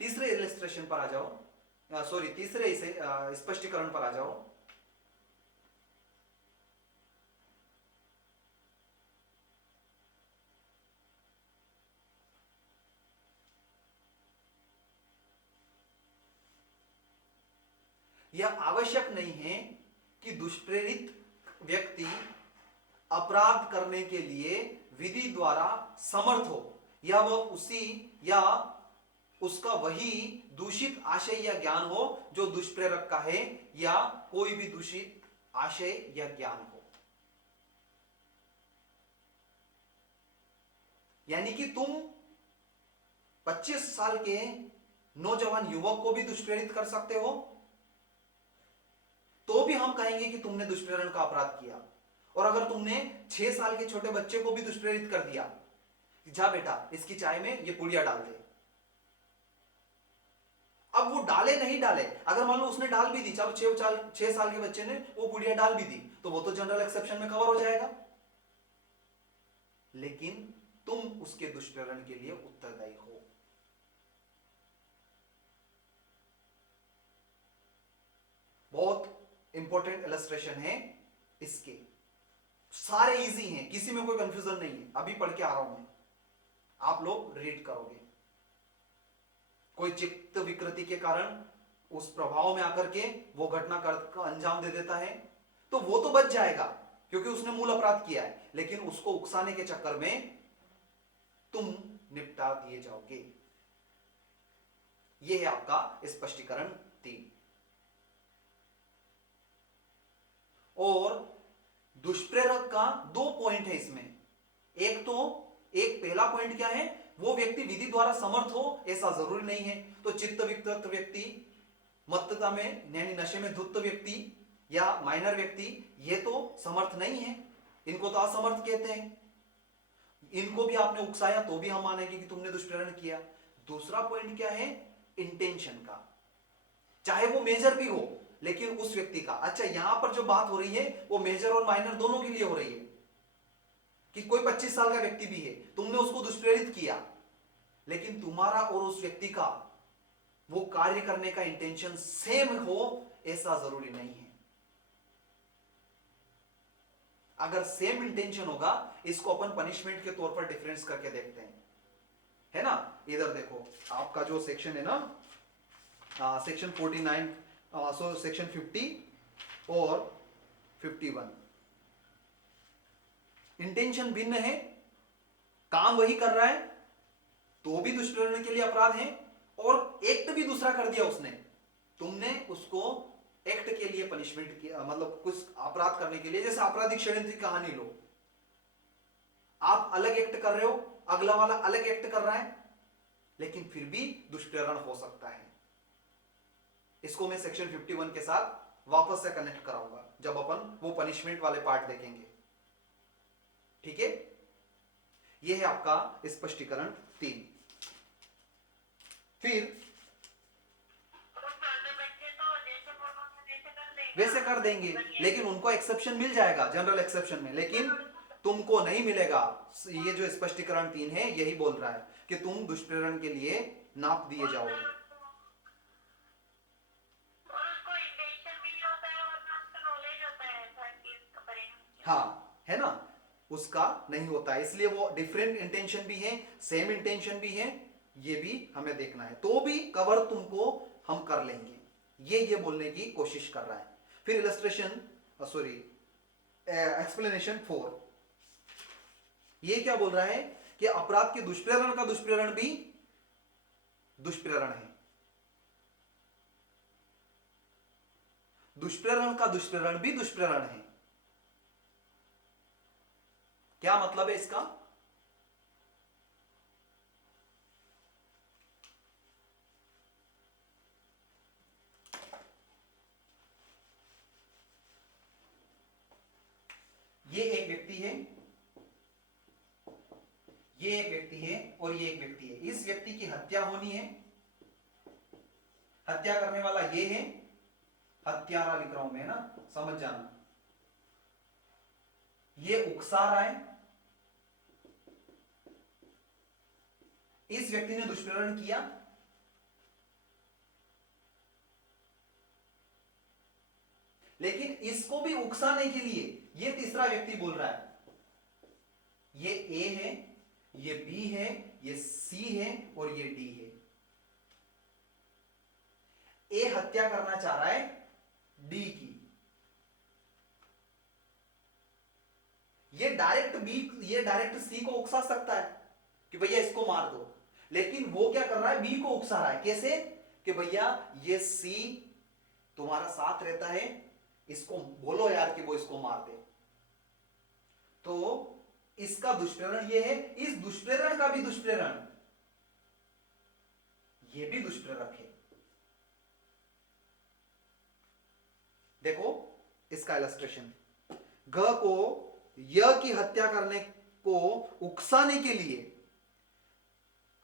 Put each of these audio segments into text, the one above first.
तीसरे इलस्ट्रेशन पर आ जाओ, सॉरी तीसरे इसे स्पष्टीकरण पर आ जाओ। यह आवश्यक नहीं है कि दुष्प्रेरित व्यक्ति अपराध करने के लिए विधि द्वारा समर्थ हो, या वह उसी या उसका वही दूषित आशय या ज्ञान हो जो दुष्प्रेरक का है, या कोई भी दूषित आशय या ज्ञान हो। यानी कि तुम 25 साल के नौजवान युवक को भी दुष्प्रेरित कर सकते हो, तो भी हम कहेंगे कि तुमने दुष्प्रेरण का अपराध किया। और अगर तुमने 6 साल के छोटे बच्चे को भी दुष्प्रेरित कर दिया, जा बेटा इसकी चाय में ये पुड़िया डाल दे, अब वो डाले नहीं डाले, अगर मान लो उसने डाल भी दी, चलो 6 साल के बच्चे ने वो पुड़िया डाल भी दी, तो वो तो जनरल एक्सेप्शन में कवर हो जाएगा, लेकिन तुम उसके दुष्प्रेरण के लिए उत्तरदायी हो। बहुत इंपॉर्टेंट इलस्ट्रेशन है इसके, सारे इजी हैं, किसी में कोई कंफ्यूजन नहीं है, अभी पढ़ के आ रहा हूं मैं, आप लोग रीड करोगे। कोई चित्त विकृति के कारण उस प्रभाव में आकर के वो घटना का अंजाम दे देता है, तो वो तो बच जाएगा क्योंकि उसने मूल अपराध किया है, लेकिन उसको उकसाने के चक्कर में तुम निपटा दिए जाओगे। यह है आपका स्पष्टीकरण 3। और दुष्प्रेरक का 2 पॉइंट है इसमें। एक पहला पॉइंट क्या है, वो व्यक्ति विधि द्वारा समर्थ हो ऐसा जरूरी नहीं है। तो चित्त विकृत व्यक्ति, मत्तता में यानी नशे में धुत व्यक्ति या माइनर व्यक्ति, ये तो समर्थ नहीं है, इनको तो असमर्थ कहते हैं। इनको भी आपने उकसाया तो भी हम मानेंगे कि तुमने दुष्प्रेरण किया। दूसरा पॉइंट क्या है, इंटेंशन का, चाहे वो मेजर भी हो लेकिन उस व्यक्ति का। अच्छा, यहां पर जो बात हो रही है वो मेजर और माइनर दोनों के लिए हो रही है कि कोई 25 साल का व्यक्ति भी है, तुमने उसको दुष्प्रेरित किया, लेकिन तुम्हारा और उस व्यक्ति का वो कार्य करने का इंटेंशन सेम हो ऐसा जरूरी नहीं है। अगर सेम इंटेंशन होगा, इसको अपन पनिशमेंट के तौर पर डिफरेंस करके देखते हैं, है ना। इधर देखो, आपका जो सेक्शन है ना, सेक्शन 49, सेक्शन 50 और 51, इंटेंशन भिन्न है, काम वही कर रहा है तो भी दुष्प्रेरण के लिए अपराध है, और एक्ट भी दूसरा कर दिया उसने, तुमने उसको एक्ट के लिए पनिशमेंट किया, मतलब कुछ अपराध करने के लिए। जैसे आपराधिक षड्यंत्र की कहानी लो, आप अलग एक्ट कर रहे हो, अगला वाला अलग एक्ट कर रहा है, लेकिन फिर भी दुष्प्रेरण हो सकता है। इसको मैं सेक्शन 51 के साथ वापस से कनेक्ट कराऊंगा जब अपन वो पनिशमेंट वाले पार्ट देखेंगे, ठीक है। यह है आपका स्पष्टीकरण 3। फिर वैसे कर देंगे, लेकिन उनको एक्सेप्शन मिल जाएगा जनरल एक्सेप्शन में, लेकिन तुमको नहीं मिलेगा। ये जो स्पष्टीकरण 3 है यही बोल रहा है कि तुम दुष्प्रेरण के लिए नाप दिए जाओगे। हाँ, है ना, उसका नहीं होता है, इसलिए वो डिफरेंट इंटेंशन भी है, सेम इंटेंशन भी है, ये भी हमें देखना है, तो भी कवर तुमको हम कर लेंगे, ये बोलने की कोशिश कर रहा है। फिर इलस्ट्रेशन, सॉरी एक्सप्लेनेशन 4, ये क्या बोल रहा है कि अपराध के दुष्प्रेरण का दुष्प्रेरण भी दुष्प्रेरण है, दुष्प्रेरण का दुष्प्रेरण भी दुष्प्रेरण है। क्या मतलब है इसका, ये एक व्यक्ति है, ये एक व्यक्ति है और ये एक व्यक्ति है। इस व्यक्ति की हत्या होनी है, हत्या करने वाला ये है, हत्यारा लिख रहा हूं मैं ना, समझ जाना। ये उकसा रहा है, इस व्यक्ति ने दुष्प्रेरण किया, लेकिन इसको भी उकसाने के लिए ये तीसरा व्यक्ति बोल रहा है, ये ए है, ये बी है, ये सी है और ये डी है। ए हत्या करना चाह रहा है डी की, ये डायरेक्ट सी को उकसा सकता है कि भैया इसको मार दो, लेकिन वो क्या कर रहा है, बी को उकसा रहा है। कैसे? कि भैया ये सी तुम्हारा साथ रहता है, इसको बोलो यार कि वो इसको मार दे। तो इसका दुष्प्रेरण ये है, इस दुष्प्रेरण का भी दुष्प्रेरण ये भी दुष्प्रेरक है। देखो इसका इलस्ट्रेशन, ग को य की हत्या करने को उकसाने के लिए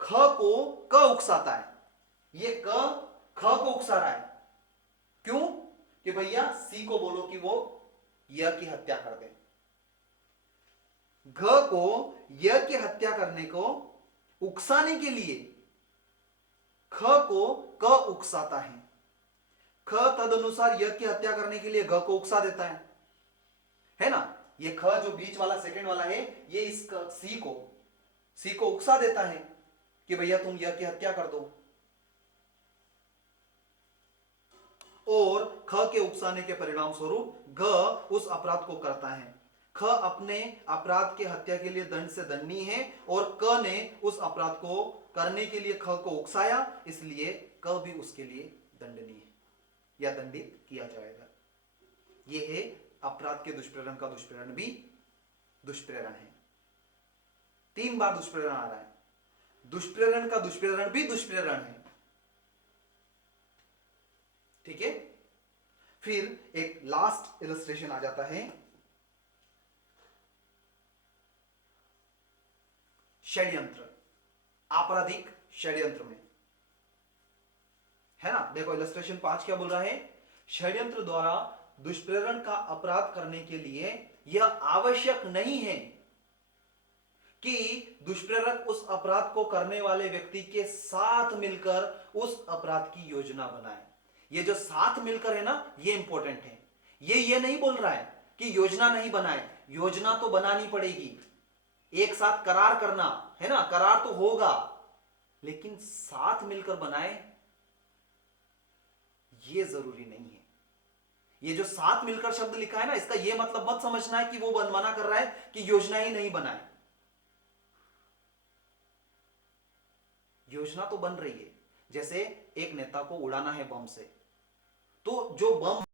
ख को क उकसाता है। ये क ख को उकसा रहा है, क्यों? कि भैया सी को बोलो कि वो य की हत्या कर दे। घ को य की हत्या करने को उकसाने के लिए ख को क उकसाता है। ख तदनुसार य की हत्या करने के लिए घ को उकसा देता है ना। ये ख जो बीच वाला सेकंड वाला है, ये इस सी को उकसा देता है कि भैया तुम य की हत्या कर दो, और ख के उकसाने के परिणाम स्वरूप घ उस अपराध को करता है। ख अपने अपराध के हत्या के लिए दंड से दंडनीय है, और क ने उस अपराध को करने के लिए ख को उकसाया, इसलिए क भी उसके लिए दंडनीय है या दंडित किया जाएगा। यह है अपराध के दुष्प्रेरण का दुष्प्रेरण भी दुष्प्रेरण है। 3 बार दुष्प्रेरण आ रहा है, दुष्प्रेरण का दुष्प्रेरण भी दुष्प्रेरण है। ठीक है। फिर एक लास्ट इलस्ट्रेशन आ जाता है, षड्यंत्र, आपराधिक षड्यंत्र में, है ना। देखो इलस्ट्रेशन 5 क्या बोल रहा है, षड्यंत्र द्वारा दुष्प्रेरण का अपराध करने के लिए यह आवश्यक नहीं है कि दुष्प्रेरक उस अपराध को करने वाले व्यक्ति के साथ मिलकर उस अपराध की योजना बनाए। ये जो साथ मिलकर है ना, ये इंपॉर्टेंट है। ये नहीं बोल रहा है कि योजना नहीं बनाए, योजना तो बनानी पड़ेगी, एक साथ करार करना है ना, करार तो होगा, लेकिन साथ मिलकर बनाए ये जरूरी नहीं है। ये जो साथ मिलकर शब्द लिखा है ना, इसका ये मतलब मत समझना है कि वो मना कर रहा है कि योजना ही नहीं बनाए। योजना तो बन रही है। जैसे एक नेता को उड़ाना है बम से, तो जो बम